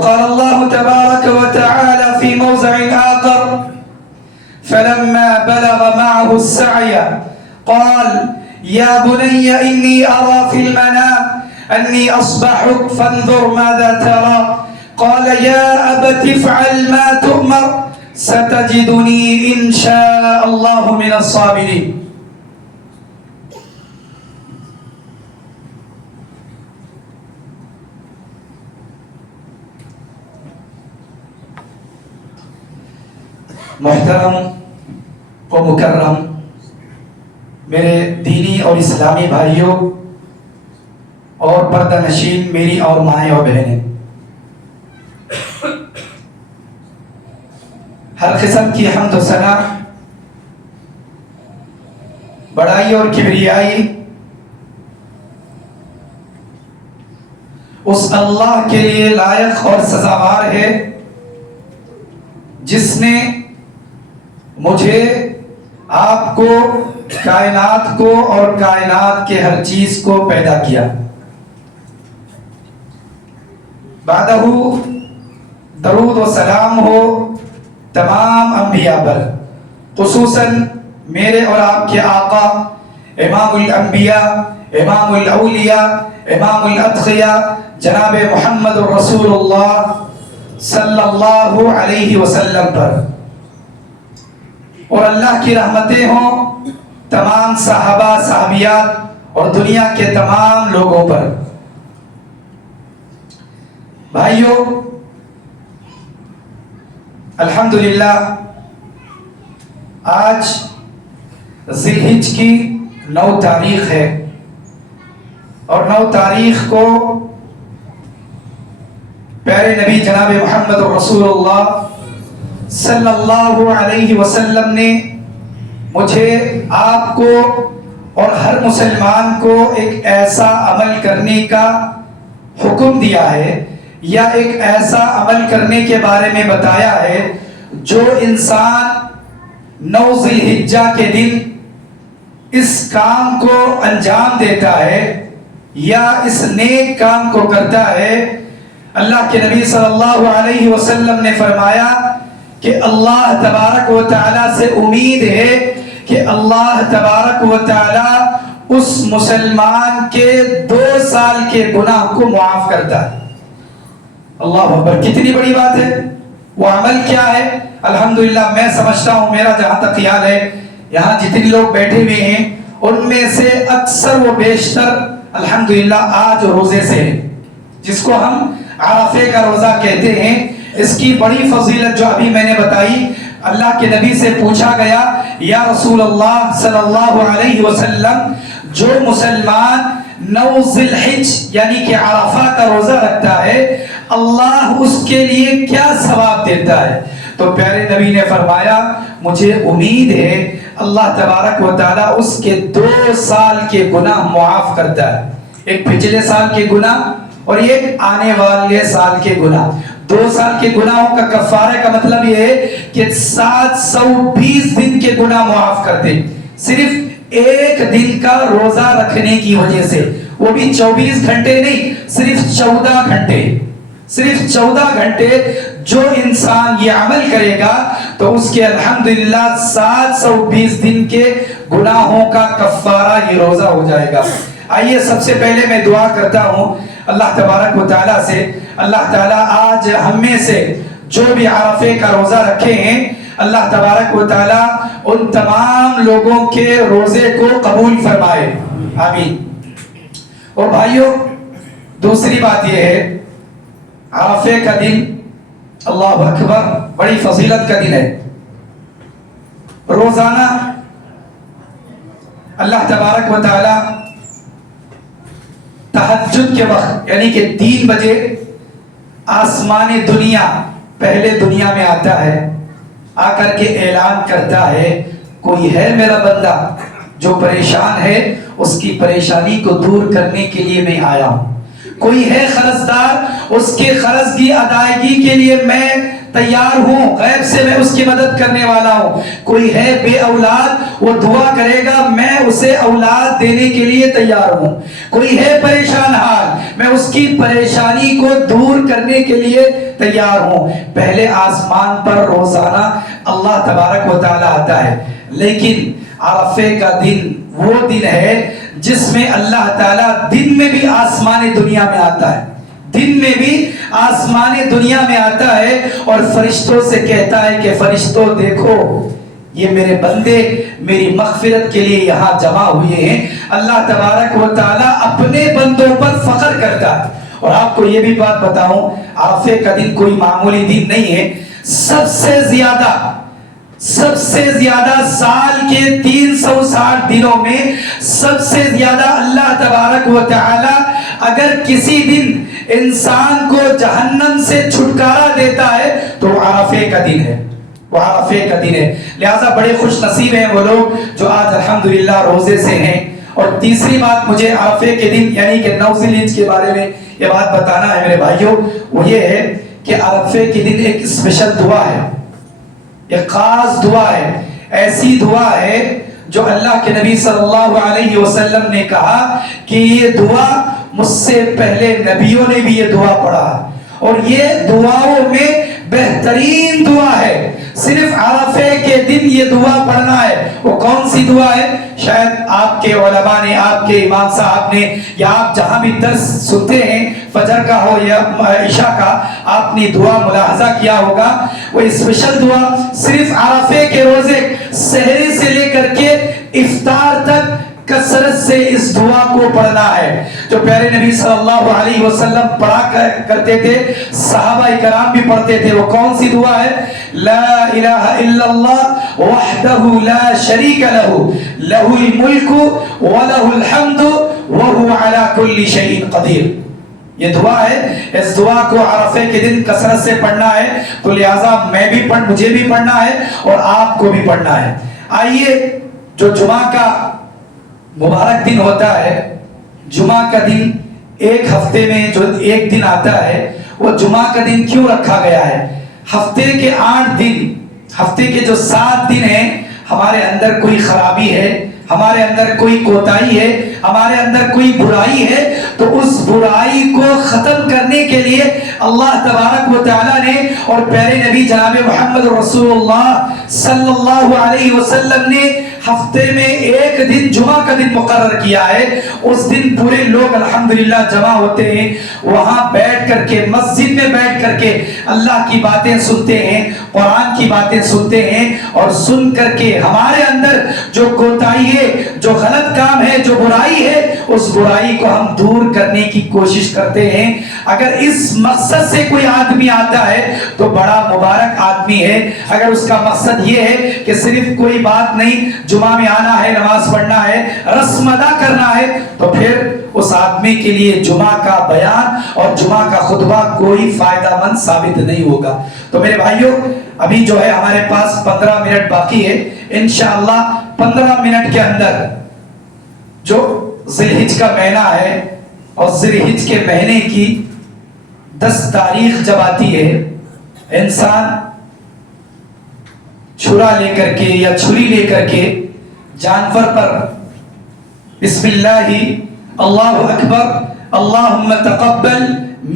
وقال الله تبارك وتعالى في موضع آخر فلما بلغ معه السعي قال يا بني إني أرى في المنام أني أصبحك فانظر ماذا ترى قال يا أبت افعل ما تؤمر ستجدني إن شاء الله من الصابرين. محترم و مکرم میرے دینی اور اسلامی بھائیوں اور پردہ نشین میری اور مائیں اور بہنیں، ہر قسم کی حمد و ثنا، بڑائی اور کبریائی اس اللہ کے لیے لائق اور سزاوار ہے جس نے مجھے، آپ کو، کائنات کو اور کائنات کے ہر چیز کو پیدا کیا. بعدہ درود و سلام ہو تمام انبیاء پر، خصوصاً میرے اور آپ کے آقا امام الانبیاء، امام الاولیاء، امام الاتقیاء جناب محمد رسول اللہ صلی اللہ علیہ وسلم پر، اور اللہ کی رحمتیں ہوں تمام صحابہ، صحابیات اور دنیا کے تمام لوگوں پر. بھائیوں، الحمدللہ آج ذی الحجہ کی 9 تاریخ ہے، اور 9 تاریخ کو پیارے نبی جناب محمد رسول اللہ صلی اللہ علیہ وسلم نے مجھے، آپ کو اور ہر مسلمان کو ایک ایسا عمل کرنے کا حکم دیا ہے، یا ایک ایسا عمل کرنے کے بارے میں بتایا ہے جو انسان 9 ذی الحجہ کے دن اس کام کو انجام دیتا ہے یا اس نیک کام کو کرتا ہے. اللہ کے نبی صلی اللہ علیہ وسلم نے فرمایا کہ اللہ تبارک و تعالیٰ سے امید ہے کہ اللہ تبارک و تعالیٰ اس مسلمان کے 2 سال کے گناہ کو معاف کرتا ہے. اللہ اکبر، کتنی بڑی بات ہے. وہ عمل کیا ہے؟ الحمدللہ میں سمجھتا ہوں، میرا جہاں تک خیال ہے، یہاں جتنے لوگ بیٹھے ہوئے ہیں ان میں سے اکثر و بیشتر الحمدللہ آج روزے سے ہیں، جس کو ہم عرفے کا روزہ کہتے ہیں. اس کی بڑی فضیلت جو ابھی میں نے بتائی، اللہ کے نبی سے پوچھا گیا یا رسول اللہ صلی اللہ علیہ وسلم، جو مسلمان 9 ذی الحجہ یعنی کہ عرفہ کا روزہ رکھتا ہے، اللہ اس کے لیے کیا ثواب دیتا ہے؟ تو پیارے نبی نے فرمایا مجھے امید ہے اللہ تبارک و تعالیٰ اس کے 2 سال کے گناہ معاف کرتا ہے. ایک پچھلے سال کے گناہ اور ایک آنے والے سال کے گناہ. 2 سال کے گناہوں کا کفارہ کا مطلب یہ ہے کہ 720 دن کے گناہ معاف کرتے، صرف ایک دن کا روزہ رکھنے کی وجہ سے، وہ بھی 24 گھنٹے نہیں، صرف 14 گھنٹے. صرف 14 گھنٹے جو انسان یہ عمل کرے گا تو اس کے الحمدللہ 720 دن کے گناہوں کا کفارہ یہ روزہ ہو جائے گا. آئیے سب سے پہلے میں دعا کرتا ہوں اللہ تبارک و تعالیٰ سے، اللہ تعالیٰ آج ہم میں سے جو بھی عرفے کا روزہ رکھے ہیں، اللہ تبارک و تعالیٰ ان تمام لوگوں کے روزے کو قبول فرمائے، آمین. اور بھائیوں، دوسری بات یہ ہے، عرفے کا دن اللہ اکبر بڑی فضیلت کا دن ہے. روزانہ اللہ تبارک و تعالیٰ تہجد کے وقت یعنی کہ 3 بجے آسمان دنیا، پہلے دنیا میں آتا ہے، آ کر کے اعلان کرتا ہے کوئی ہے میرا بندہ جو پریشان ہے، اس کی پریشانی کو دور کرنے کے لیے میں آیا ہوں. کوئی ہے قرض دار، اس کے قرض کی ادائیگی کے لیے میں تیار ہوں، غیب سے میں اس کی مدد کرنے والا ہوں۔ کوئی ہے بے اولاد، وہ دعا کرے گا، میں اسے اولاد دینے کے لیے تیار ہوں۔ کوئی ہے پریشان حال، میں اس کی پریشانی کو دور کرنے کے لیے تیار ہوں۔ پہلے آسمان پر روزانہ اللہ تبارک و تعالی آتا ہے، لیکن عرفے کا دن وہ دن ہے جس میں اللہ تعالیٰ دن میں بھی آسمان دنیا میں آتا ہے، دن میں بھی آسمان دنیا میں آتا ہے اور فرشتوں سے کہتا ہے کہ فرشتوں دیکھو، یہ میرے بندے میری مغفرت کے لیے یہاں جمع ہوئے ہیں۔ اللہ تبارک و تعالیٰ اپنے بندوں پر فخر کرتا ہے۔ اور آپ کو یہ بھی بات بتاؤں، عرفے کا دن کوئی معمولی دن نہیں ہے۔ سب سے زیادہ سال کے 360 دنوں میں سب سے زیادہ اللہ تبارک و تعالی اگر کسی دن انسان کو جہنم سے چھٹکارا دیتا ہے تو عرفے کا دن ہے، وہ عرفے کا دن ہے۔ لہٰذا بڑے خوش نصیب ہیں وہ لوگ جو آج الحمدللہ روزے سے ہیں۔ اور تیسری بات مجھے عرفے کے دن یعنی کہ 9 ذی الحجہ کے بارے میں یہ بات بتانا ہے میرے بھائیوں، وہ یہ ہے کہ عرفے کے دن ایک اسپیشل دعا ہے، ایک خاص دعا ہے، ایسی دعا ہے جو اللہ کے نبی صلی اللہ علیہ وسلم نے کہا کہ یہ دعا مجھ سے پہلے نبیوں نے بھی یہ دعا پڑھا، اور یہ دعاؤں میں بہترین دعا ہے، صرف عرفے کے دن یہ دعا پڑھنا ہے۔ وہ کون سی دعا ہے؟ شاید آپ کے علماء نے، آپ کے امام صاحب نے، یا آپ جہاں بھی درس سنتے ہیں فجر کا ہو یا عشاء کا، آپ نے دعا ملاحظہ کیا ہوگا۔ وہ اسپیشل دعا صرف عرفے کے روزے سحری سے لے کر کے افطار تک کثرت سے اس دعا کو پڑھنا ہے، جو پیارے نبی صلی اللہ علیہ وسلم پڑھا کرتے تھے، صحابہ کرام بھی پڑھتے تھے۔ وہ کون سی دعا ہے؟ لا الہ الا اللہ وحدہ لا شریک لہ لہ الملک ولہ الحمد وہو علی کل شیء قدیر۔ یہ دعا ہے، اس دعا کو عرفے کے دن کثرت سے پڑھنا ہے، تو لہٰذا مجھے بھی پڑھنا ہے اور آپ کو بھی پڑھنا ہے۔ آئیے، جو جمعہ کا مبارک دن ہوتا ہے، جمعہ کا دن ایک ہفتے میں جو ایک دن آتا ہے، وہ جمعہ کا دن کیوں رکھا گیا ہے؟ ہفتے کے 8 دن، ہفتے کے جو 7 دن ہیں، ہمارے اندر کوئی خرابی ہے، ہمارے اندر کوئی کوتاہی ہے، ہمارے اندر کوئی برائی ہے، تو اس برائی کو ختم کرنے کے لیے اللہ تبارک و تعالیٰ نے اور پیارے نبی جناب محمد رسول اللہ صلی اللہ علیہ وسلم نے ہفتے میں ایک دن جمعہ کا دن مقرر کیا ہے۔ اس دن پورے لوگ الحمدللہ جمع ہوتے ہیں، وہاں بیٹھ کر کے، مسجد میں بیٹھ کر کے اللہ کی باتیں سنتے ہیں، قرآن کی باتیں سنتے ہیں، اور سن کر کے ہمارے اندر جو کوتاہی ہے، جو غلط کام ہے، جو برائی ہے، اس برائی کو ہم دور کرنے کی کوشش کرتے ہیں۔ اگر اس مقصد سے کوئی آدمی آتا ہے تو بڑا مبارک آدمی ہے۔ اگر اس کا مقصد یہ ہے کہ صرف کوئی بات نہیں، جمعہ میں آنا ہے، نماز پڑھنا ہے، رسم ادا کرنا ہے، تو پھر اس آدمی کے لیے جمعہ کا بیان اور جمعہ کا خطبہ کوئی فائدہ مند ثابت نہیں ہوگا۔ تو میرے بھائیوں، ابھی جو ہے ہمارے پاس 15 منٹ باقی ہے، انشاءاللہ 15 منٹ کے اندر جو ذی الحجہ کا مہینہ ہے، اور ذی الحجہ کے مہینے کی 10 تاریخ جب آتی ہے، انسان چھرا لے کر کے یا چھری لے کر کے جانور پر بسم اللہ اللہ اکبر اللہم تقبل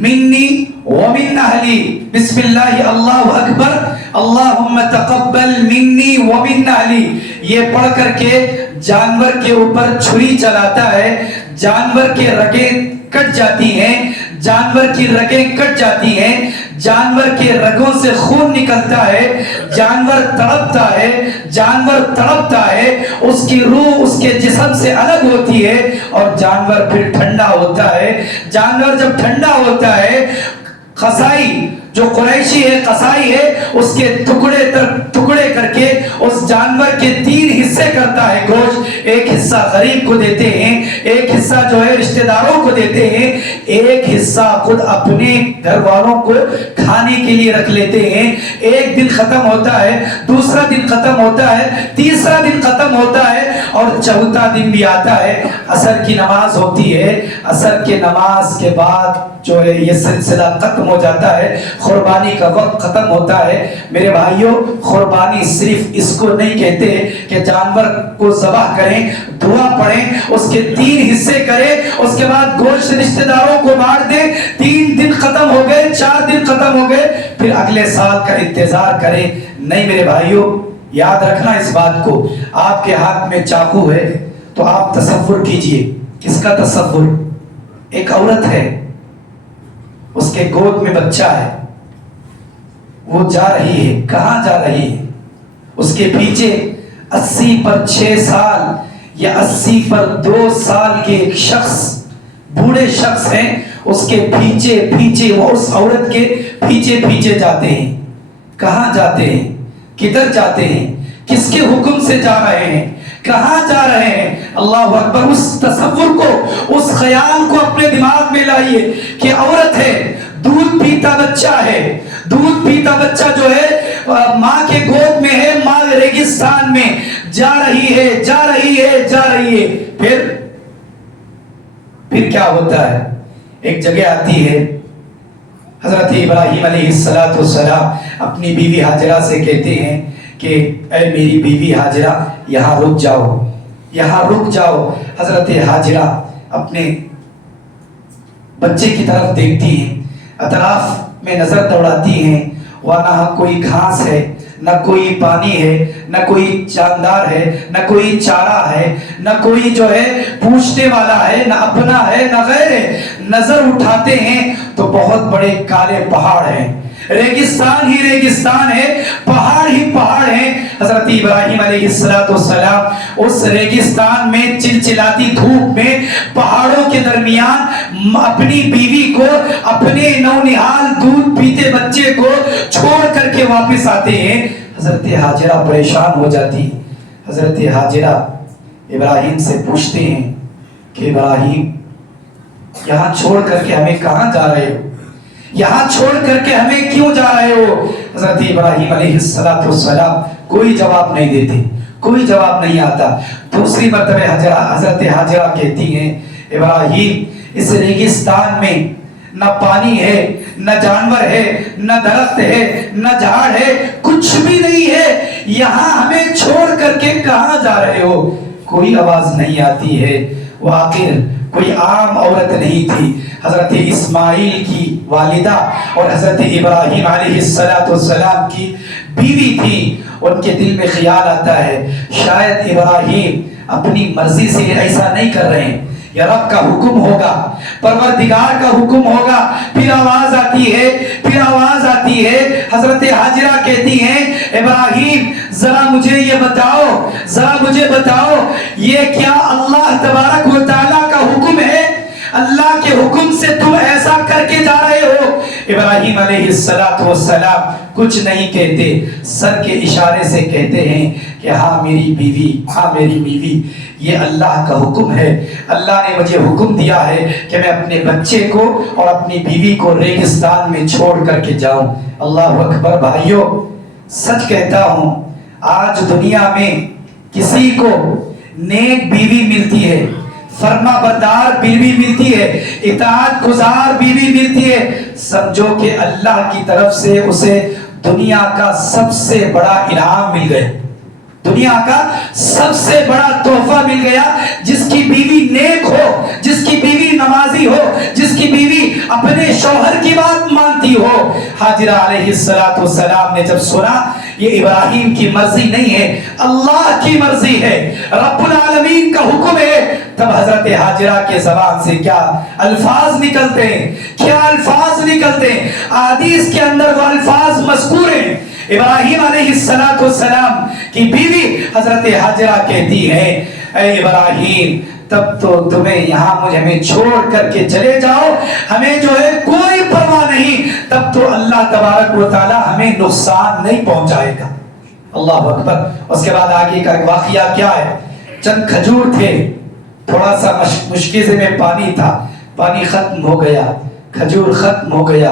منی ومن اہلی، بسم اللہ اللہ اکبر اللہم تقبل منی ومن اہلی، یہ پڑھ کر کے جانور کے اوپر چھری چلاتا ہے، جانور کے رگیں کٹ جاتی ہیں، جانور کی رگیں کٹ جاتی ہیں، جانور کے رگوں سے خون نکلتا ہے، جانور تڑپتا ہے، جانور تڑپتا ہے، اس کی روح اس کے جسم سے الگ ہوتی ہے، اور جانور پھر ٹھنڈا ہوتا ہے۔ جانور جب ٹھنڈا ہوتا ہے، قصائی جو قریشی ہے، قصائی ہے، اس کے ٹکڑے کر کے اس جانور کے 3 حصے کرتا ہے گوشت، ایک حصہ غریب کو دیتے ہیں، ایک حصہ جو ہے رشتہ داروں کو دیتے ہیں، ایک حصہ خود اپنے گھر والوں کو کھانے کے لیے رکھ لیتے ہیں۔ ایک دن ختم ہوتا ہے، دوسرا دن ختم ہوتا ہے، تیسرا دن ختم ہوتا ہے، اور چوتھا دن بھی آتا ہے، عصر کی نماز ہوتی ہے، عصر کے نماز کے بعد جو ہے یہ سلسلہ ختم ہو جاتا ہے، قربانی کا وقت ختم ہوتا ہے۔ میرے بھائیوں، قربانی صرف اس کو نہیں کہتے کہ جانور کو ذبح کریں، دعا پڑھیں، اس کے 3 حصے کریں، اس کے بعد گوشت رشتہ داروں کو بانٹ دیں، 3 دن ختم ہو گئے، 4 دن ختم ہو گئے، پھر اگلے سال کا انتظار کریں۔ نہیں میرے بھائیوں، یاد رکھنا اس بات کو۔ آپ کے ہاتھ میں چاقو ہے تو آپ تصور کیجئے، کس کا تصور؟ ایک عورت ہے، اس کے گود میں بچہ ہے، وہ جا رہی ہے، کہاں جا رہی ہے؟ اس کے پیچھے 80 پر 6 سال یا 80 پر 2 سال کے ایک شخص، بوڑھے شخص ہیں، اس کے پیچھے پیچھے، وہ اس عورت کے پیچھے پیچھے جاتے ہیں۔ کہاں جاتے ہیں؟ کدھر جاتے ہیں؟ کس کے حکم سے جا رہے ہیں؟ کہاں جا رہے ہیں؟ اللہ اکبر! اس تصور کو، اس خیال کو اپنے دماغ میں لائیے کہ عورت ہے، دودھ پیتا بچہ ہے، دودھ پیتا بچہ جو ہے ماں کے گود میں ہے، ماں ریگستان میں جا رہی ہے، جا رہی ہے، جا رہی ہے۔ پھر کیا ہوتا ہے؟ ایک جگہ آتی ہے، حضرت ابراہیم علیہ السلام اپنی بیوی ہاجرہ سے کہتے ہیں کہ اے میری بیوی ہاجرہ، یہاں رک جاؤ، یہاں رک جاؤ۔ حضرت ہاجرہ اپنے بچے کی طرف دیکھتی ہیں، اطراف میں نظر دوڑاتی ہیں، وہاں نہ کوئی گھاس ہے، نہ کوئی پانی ہے، نہ کوئی جاندار ہے، نہ کوئی چارہ ہے، نہ کوئی جو ہے پوچھنے والا ہے، نہ اپنا ہے، نہ غیر ہے۔ نظر اٹھاتے ہیں تو بہت بڑے کالے پہاڑ ہیں، ریگستان ہی ریگستان ہے، پہاڑ ہی پہاڑ ہیں۔ حضرت ابراہیم علیہ السلام اس ریگستان میں، چلچلاتی دھوپ میں، پہاڑوں کے درمیان اپنی بیوی کو، اپنے نونہال دودھ پیتے بچے کو چھوڑ کر کے واپس آتے ہیں۔ حضرت ہاجرہ پریشان ہو جاتی۔ حضرت ہاجرہ ابراہیم سے پوچھتے ہیں کہ ابراہیم، یہاں چھوڑ کر کے ہمیں کہاں جا رہے ہو؟ یہاں چھوڑ کر کے ہمیں کیوں جا رہے ہو؟ حضرت ابراہیم علیہ السلام کوئی جواب نہیں دیتے، کوئی جواب نہیں آتا۔ دوسری مرتبہ حضرت ہاجرہ کہتی ہیں ابراہیم، اس ریگستان میں نہ پانی ہے، نہ جانور ہے، نہ درخت ہے، نہ جھاڑ ہے، کچھ بھی نہیں ہے، یہاں ہمیں چھوڑ کر کے کہاں جا رہے ہو؟ کوئی آواز نہیں آتی ہے۔ وہ آخر کوئی عام عورت نہیں تھی، حضرت اسماعیل کی والدہ اور حضرت ابراہیم علیہ السلام کی بیوی تھی۔ ان کے دل میں خیال آتا ہے شاید ابراہیم اپنی مرضی سے ایسا نہیں کر رہے ہیں، یا رب کا حکم ہوگا، پروردگار کا حکم ہوگا۔ پھر آواز آتی ہے، پھر آواز آتی ہے، حضرت ہاجرہ کہتی ہیں ابراہیم ذرا مجھے یہ بتاؤ، ذرا مجھے بتاؤ، یہ کیا اللہ تبارک و تعالیٰ کا حکم ہے؟ اللہ کے حکم سے تم ایسا کر کے جا رہے ہو؟ ابراہیم علیہ السلام کچھ نہیں کہتے، سر کے اشارے سے کہتے ہیں کہ ہاں میری بیوی، ہاں میری بیوی، یہ اللہ کا حکم ہے۔ اللہ نے مجھے حکم دیا ہے کہ میں اپنے بچے کو اور اپنی بیوی کو ریگستان میں چھوڑ کر کے جاؤں۔ اللہ اکبر! بھائیوں، سچ کہتا ہوں، آج دنیا میں کسی کو نیک بیوی ملتی ہے، فرما بردار بیوی ملتی ہے، اطاعت گزار بیوی ملتی ہے، سمجھو کہ اللہ کی طرف سے اسے دنیا کا سب سے بڑا انعام مل گیا، دنیا کا سب سے بڑا تحفہ مل گیا۔ جس کی بیوی نیک ہو، جس کی بیوی نمازی ہو، جس کی بیوی اپنے شوہر کی بات مانتی ہو۔ ہاجرہ علیہ السلام نے جب سنا یہ ابراہیم کی مرضی نہیں ہے، اللہ کی مرضی ہے، رب العالمین کا حکم ہے، تب حضرت ہاجرہ کے زبان سے کیا الفاظ نکلتے ہیں، کیا الفاظ نکلتے ہیں، حدیث کے اندر وہ الفاظ مذکور ہیں۔ ابراہیم علیہ السلام کی بیوی حضرت ہاجرہ کہتی ہے اے ابراہیم، تب تو تمہیں یہاں ہمیں چھوڑ کر کے چلے جاؤ، ہمیں جو ہے کوئی پرواہ نہیں، تب تو اللہ تبارک و تعالی ہمیں نقصان نہیں پہنچائے گا۔ اللہ اکبر! اس کے بعد آگے کا واقعہ کیا ہے؟ چند کھجور تھے، تھوڑا سا مشکیزے میں پانی تھا، پانی ختم ہو گیا، کھجور ختم ہو گیا،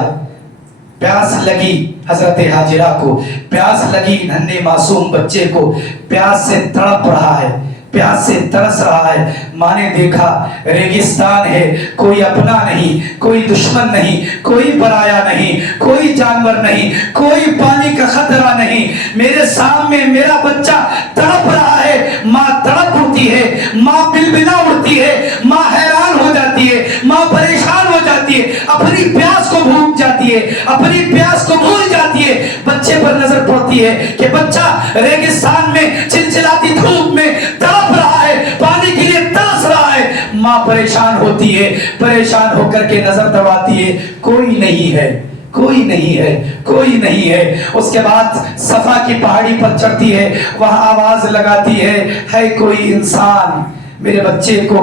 پیاس لگی حضرت ہاجرہ کو، پیاس لگی ننھے معصوم بچے کو، پیاس سے تڑپ رہا ہے، پیاس سے ترس رہا ہے. ماں نے دیکھا ریگستان ہے, کوئی اپنا نہیں, کوئی دشمن نہیں, کوئی پرایا نہیں, کوئی جانور نہیں, کوئی پانی کا خطرہ نہیں, میرے سامنے میرا بچہ تڑپ رہا ہے. ماں تڑپ اٹھتی ہے, ماں بلبلا اٹھتی ہے, ماں حیران ہو جاتی ہے, ماں پریشان ہو جاتی ہے, اپنی پیاس کو بھول جاتی ہے, اپنی پیاس کو بھول جاتی ہے. بچے پر نظر پڑتی ہے کہ بچہ ریگستان میں چلچلاتی دھوپ میں تڑپ رہا ہے, پانی کے لیے ترس رہا ہے. ماں پریشان ہوتی ہے, پریشان ہو کر کے نظر دوڑاتی ہے, کوئی نہیں ہے, کوئی نہیں ہے, کوئی نہیں ہے. اس کے بعد صفا کی پہاڑی پر چڑھتی ہے, وہاں آواز لگاتی ہے کوئی انسان میرے بچے کو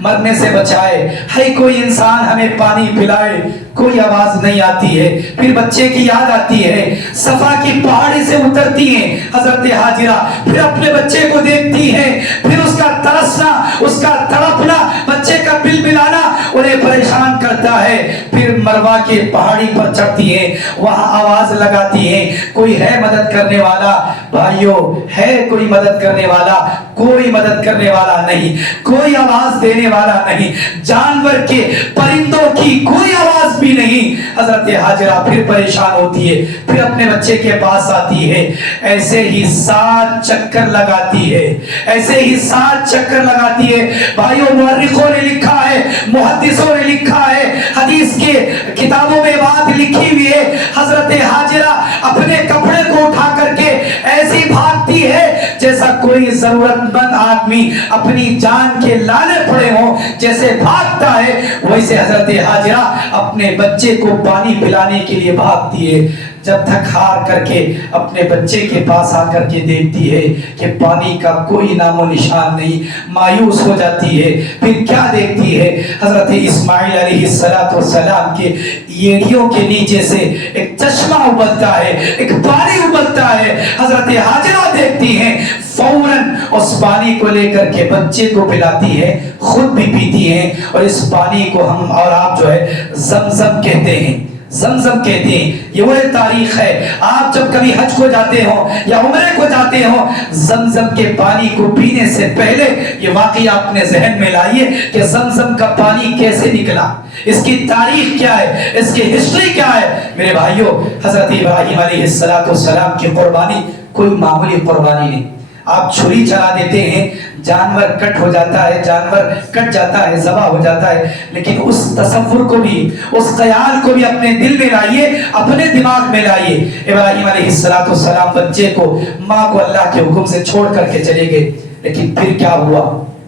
مرنے سے بچائے, ہے کوئی انسان ہمیں پانی پلائے. کوئی آواز نہیں آتی ہے. پھر بچے کی یاد آتی ہے, صفا کی پہاڑی سے اترتی ہیں حضرت حاجرہ, پھر اپنے بچے کو دیکھتی ہیں, پھر اس کا ترسنا, اس کا تڑپنا, بچے کا بلبلانا انہیں پریشان کرتا ہے. پھر مروہ کے پہاڑی پر چڑھتی ہیں, وہاں آواز لگاتی ہیں کوئی ہے مدد کرنے والا. بھائیو, ہے کوئی مدد کرنے والا؟ کوئی مدد کرنے والا نہیں, کوئی آواز دینے والا نہیں, جانور کے پرندوں کی کوئی آواز بھی نہیں. حضرت حاجرہ پھر پریشان ہوتی ہے, پھر اپنے بچے کے پاس آتی ہے, ایسے ہی 7 چکر لگاتی ہے, ایسے ہی 7 چکر لگاتی ہے. بھائیو, مورخوں نے لکھا ہے, محدثوں نے لکھا ہے, حدیث کے کتابوں میں بات لکھی ہوئی ہے, حضرت حاجرہ اپنے کپڑے کو اٹھا کر کے ایسی بھاگتی ہے جیسا کوئی ضرورت مند آدمی اپنی جان کے لانے پڑے ہوں جیسے بھاگتا ہے, ویسے حضرت حاجرہ اپنے بچے کو پانی پلانے کے لیے بھاگتی ہے. جب تک ہار کر کے اپنے بچے کے پاس آ کر کے دیکھتی ہے کہ پانی کا کوئی نام و نشان نہیں, مایوس ہو جاتی ہے. پھر کیا دیکھتی ہے, حضرت اسماعیل علیہ السلام کے ایڑیوں کے نیچے سے ایک چشمہ ابلتا ہے, ایک پانی ابلتا ہے. حضرت حاجرہ دیکھتی ہیں, فوراً اس پانی کو لے کر کے بچے کو پلاتی ہے, خود بھی پیتی ہیں. اور اس پانی کو ہم اور آپ جو ہے زمزم کہتے ہیں, زمزم کہتے ہیں. یہ وہ تاریخ ہے. آپ جب کبھی حج کو جاتے ہو یا عمرے کو جاتے ہو, زمزم کے پانی کو پینے سے پہلے یہ واقعہ اپنے ذہن میں لائیے کہ زمزم کا پانی کیسے نکلا, اس کی تاریخ کیا ہے, اس کی ہسٹری کیا ہے. میرے بھائیو, حضرت ابراہیم علیہ السلام کی قربانی کوئی معمولی قربانی نہیں. آپ چھری چلا دیتے ہیں, جانور کٹ ہو جاتا ہے, جانور کٹ جاتا ہے, ذبح ہو جاتا ہے, لیکن اس تصور کو بھی, اس خیال کو بھی اپنے دل میں لائیے, اپنے دماغ میں لائیے. ابراہیم علیہ السلام بچے کو, ماں کو اللہ کے حکم سے چھوڑ کر کے چلے گئے. لیکن پھر کیا ہوا,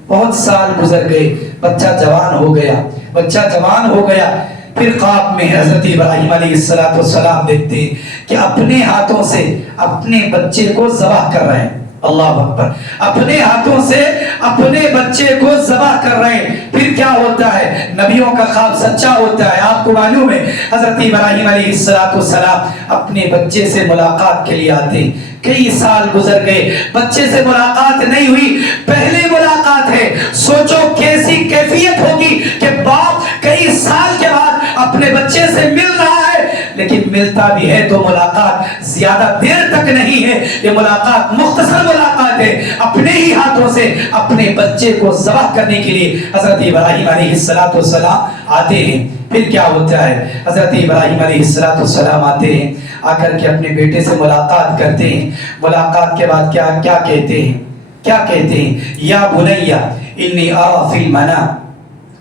بہت سال گزر گئے, بچہ جوان ہو گیا, بچہ جوان ہو گیا. پھر خواب میں حضرت ابراہیم علیہ السلام دیکھتے ہیں کہ اپنے ہاتھوں سے اپنے بچے کو ذبح کر رہے ہیں. اللہ اکبر, اپنے ہاتھوں سے اپنے بچے کو ذبح کر رہے ہیں. پھر کیا ہوتا ہے, نبیوں کا خواب سچا ہوتا ہے. آپ کو معلوم ہے, حضرت ابراہیم علیہ السلام اپنے بچے سے ملاقات کے لیے آتے ہیں. کئی سال گزر گئے, بچے سے ملاقات نہیں ہوئی. پہلی ملاقات ہے, سوچو کیسی کیفیت ہوگی کہ باپ کئی سال کے بعد اپنے بچے سے مل رہا ہے, لیکن ملتا بھی ہے تو ملاقات زیادہ دیر تک نہیں ہے. یہ ملاقات مختصر ملاقات ہے. اپنے ہی ہاتھوں سے اپنے بچے کو ذبح کرنے کے لیے حضرت ابراہیم علیہ السلام آتے ہیں. پھر کیا ہوتا ہے, حضرت ابراہیم علیہ السلام آتے ہیں, آ کر کے اپنے بیٹے سے ملاقات کرتے ہیں. ملاقات کے بعد کیا کہتے ہیں, کیا کہتے ہیں, یا بنیا انی ارى فی المنام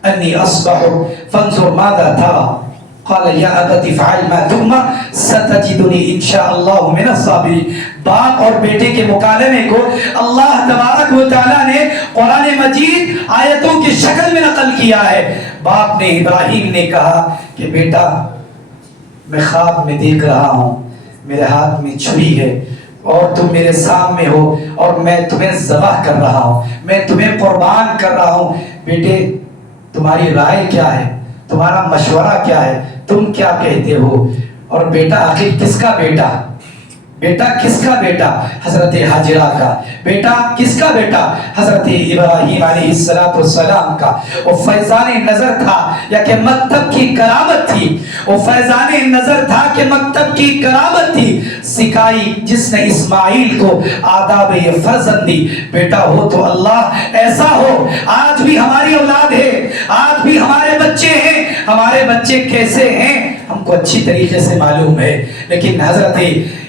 انی اصبح فانظر ماذا ترى قال یا ابت افعل ما تؤمر ستجدنی ان شاء اللہ من الصابرین. باپ اور بیٹے کے مکالمے کو اللہ تبارک و تعالیٰ نے قرآن مجید آیتوں کی شکل میں نقل کیا ہے. باپ نے, ابراہیم نے کہا کہ بیٹا میں خواب میں دیکھ رہا ہوں, میرے ہاتھ میں چھری ہے اور تم میرے سامنے ہو اور میں تمہیں ذبح کر رہا ہوں, میں تمہیں قربان کر رہا ہوں. بیٹے تمہاری رائے کیا ہے, تمہارا مشورہ کیا ہے, تم کیا کہتے ہو؟ اور بیٹا آخر کس کا بیٹا, بیٹا کس کا بیٹا, حضرت حاجرہ کا. بیٹا کس کا بیٹا, حضرت ابراہیم علیہ السلام کا. وہ فیضان نظر تھا یا کہ مکتب کی کرامت تھی, وہ فیضان نظر تھا کہ مکتب کی کرامت تھی. سکھائی جس نے اسماعیل کو آداب فرزند دی. بیٹا ہو تو اللہ ایسا ہو. آج بھی ہماری اولاد ہے, آج بھی ہمارے بچے ہیں. ہمارے بچے کیسے ہیں ہم کو اچھی طریقے سے معلوم ہے, لیکن حضرت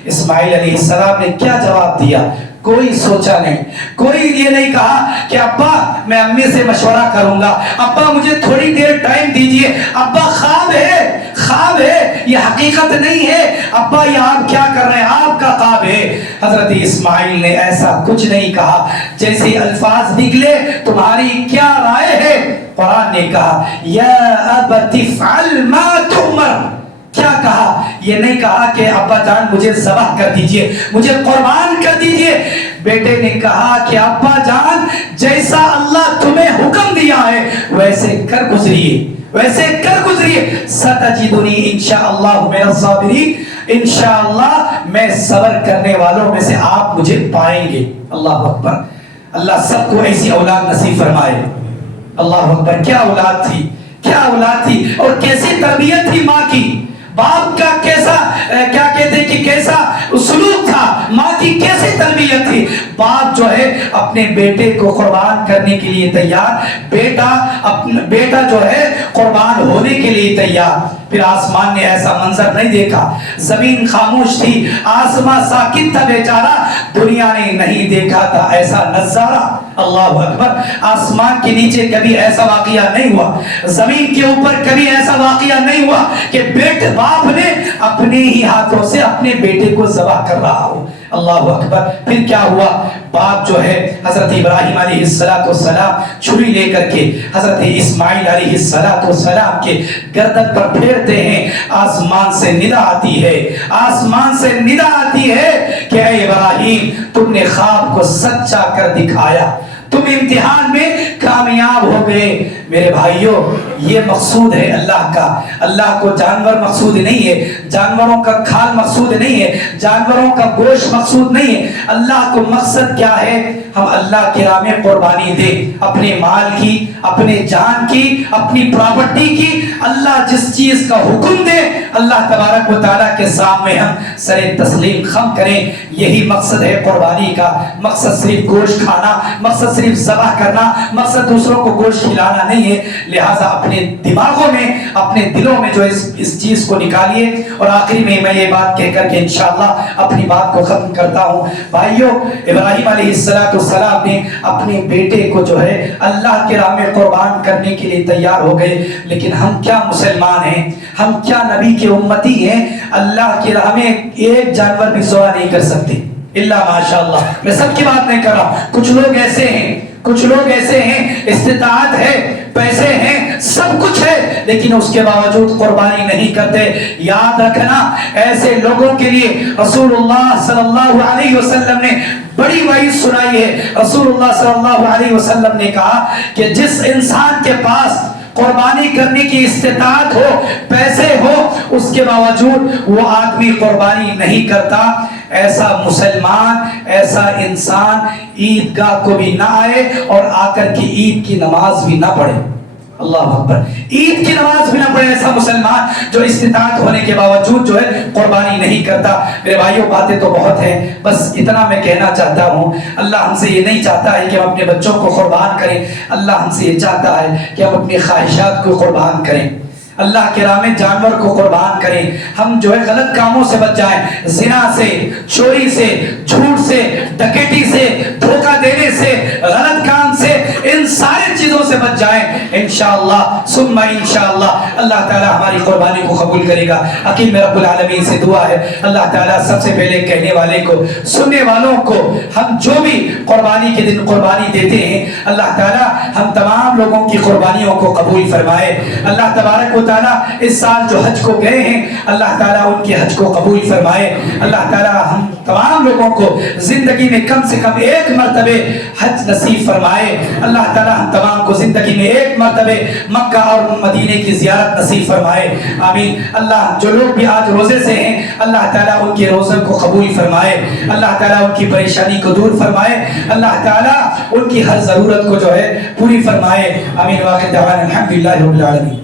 اسماعیل علیہ السلام نے کیا جواب دیا؟ کوئی سوچا نہیں, کوئی یہ نہیں کہا کہ ابا میں امی سے مشورہ کروں گا, ابا مجھے تھوڑی دیر ٹائم دیجئے, ابا خواب ہے, خواب ہے, یہ حقیقت نہیں ہے, ابا یہ آپ کیا کر رہے ہیں, آپ کا خواب ہے. حضرت اسماعیل نے ایسا کچھ نہیں کہا. جیسے الفاظ نکلے تمہاری کیا رائے ہے, قرآن نے کہا یا ابت افعل ما تؤمر. کیا کہا؟ یہ نہیں کہا کہ ابا جان مجھے ذبح کر دیجئے, مجھے قربان کر دیجئے. بیٹے نے کہا کہ ابا جان جیسا اللہ تمہیں حکم دیا ہے ویسے کر گزریے, ویسے کر گزریے. ستجدنی انشاءاللہ من الصابرین, انشاءاللہ میں صبر کرنے والوں میں سے آپ مجھے پائیں گے. اللہ اکبر. اللہ سب کو ایسی اولاد نصیب فرمائے. اللہ اکبر. کیا اولاد تھی, کیا اولاد تھی, اور کیسی تربیت تھی ماں کی. باپ کا کیسا کیا کہتے ہیں کہ کیسا سلوک تھا, ماں کی کیسی تربیت تھی. باپ جو ہے اپنے بیٹے کو قربان کرنے کے لیے تیار, بیٹا جو ہے قربان ہونے کے لیے تیار. پھر آسمان نے ایسا منظر نہیں دیکھا, زمین خاموش تھی, آسمان ساکت تھا بیچارہ, دنیا نے نہیں دیکھا تھا ایسا نظارہ. اللہ اکبر. آسمان کے نیچے کبھی ایسا واقعہ نہیں ہوا, زمین کے اوپر کبھی ایسا واقعہ نہیں ہوا کہ باپ نے اپنے ہی ہاتھوں سے اپنے بیٹے کو ذبح کر رہا ہو. اللہ اکبر. پھر کیا ہوا؟ باپ جو ہے حضرت ابراہیم علیہ السلام چھری لے کر کے حضرت اسماعیل علیہ السلام کے گردن پر پھیرتے ہیں. آسمان سے ندا آتی ہے, آسمان سے ندا آتی ہے کہ اے ابراہیم تم نے خواب کو سچا کر دکھایا, تم امتحان میں کامیاب ہو گئے. میرے بھائیوں یہ مقصود ہے اللہ کا. اللہ کو جانور مقصود نہیں ہے, جانوروں کا کھال مقصود نہیں ہے, جانوروں کا گوشت مقصود نہیں ہے. اللہ کو مقصد کیا ہے؟ ہم اللہ کے راہ میں قربانی دیں, اپنے مال کی, اپنے جان کی, اپنی پراپرٹی کی. اللہ جس چیز کا حکم دے اللہ تبارک و تعالیٰ کے سامنے ہم سر تسلیم خم کریں. یہی مقصد ہے قربانی کا. مقصد صرف گوشت کھانا, مقصد صرف ذبح کرنا, مقصد دوسروں کو گوشت کھلانا نہیں ہے. لہٰذا اپنے دماغوں میں, اپنے دلوں میں جو اس چیز کو نکالیے. اور آخری میں میں یہ بات کہہ کر کے انشاءاللہ اپنی بات کو ختم کرتا ہوں. بھائیوں ابراہیم علیہ السلام نے اپنے بیٹے کو جو ہے اللہ کے راہ میں قربان کرنے کے لیے تیار ہو گئے. لیکن ہم کیا مسلمان ہیں, ہم کیا نبی کے امتی ہیں, اللہ کی راہ میں ایک جانور بھی ذبح نہیں کر سکتے اللہ ماشاءاللہ. میں سب کی بات نہیں کر رہا, کچھ لوگ ایسے ہیں, کچھ لوگ ایسے ہیں استطاعت ہے, پیسے ہیں, سب کچھ ہے, لیکن اس کے باوجود قربانی نہیں کرتے. یاد رکھنا ایسے لوگوں کے لیے رسول اللہ صلی اللہ علیہ وسلم نے بڑی وعید سنائی ہے. رسول اللہ صلی اللہ علیہ وسلم نے کہا کہ جس انسان کے پاس قربانی کرنے کی استطاعت ہو, پیسے ہو, اس کے باوجود وہ آدمی قربانی نہیں کرتا, ایسا مسلمان, ایسا انسان عیدگاہ کو بھی نہ آئے اور آ کر کے عید کی نماز بھی نہ پڑھے. اللہ اکبر. عید کی نماز بھی نہ پڑھے ایسا مسلمان جو استطاعت ہونے کے باوجود جو ہے قربانی نہیں کرتا. میرے بھائیوں باتیں تو بہت ہیں, بس اتنا میں کہنا چاہتا ہوں. اللہ ہم سے یہ نہیں چاہتا ہے کہ ہم اپنے بچوں کو قربان کریں, اللہ ہم سے یہ چاہتا ہے کہ ہم اپنی خواہشات کو قربان کریں, اللہ کے راہ میں جانور کو قربان کریں. ہم جو ہے غلط کاموں سے بچ جائیں, زنا سے, چوری سے, جھوٹ سے, ڈکیٹی سے, دھوکہ دینے سے, غلط کام سے, ان سارے چیزوں سے بچ جائیں. انشاءاللہ ثم انشاءاللہ اللہ تعالی ہماری قربانی کو قبول کرے گا. حکیم رب العالمین سے دعا ہے اللہ تعالی سب سے پہلے کہنے والے کو, سننے والوں کو, ہم جو بھی قربانی کے دن قربانی دیتے ہیں اللہ تعالی ہم تمام لوگوں کی قربانیوں کو قبول فرمائے. اللہ تبارک و تعالیٰ اس سال جو حج کو گئے ہیں اللہ تعالیٰ ان کے حج کو قبول فرمائے. اللہ تعالیٰ ہم تمام لوگوں کو زندگی میں کم سے کم ایک مرتبہ حج نصیب فرمائے. اللہ تعالیٰ ہم تمام کو زندگی میں ایک مرتبہ مکہ اور مدینے کی زیارت نصیب فرمائے. آمین. اللہ جو لوگ بھی آج روزے سے ہیں اللہ تعالیٰ ان کے روزے کو قبول فرمائے. اللہ تعالیٰ ان کی پریشانی کو دور فرمائے. اللہ تعالیٰ ان کی ہر ضرورت کو جو ہے پوری فرمائے. آمین. واخر دعوانا الحمدللہ رب العالمین.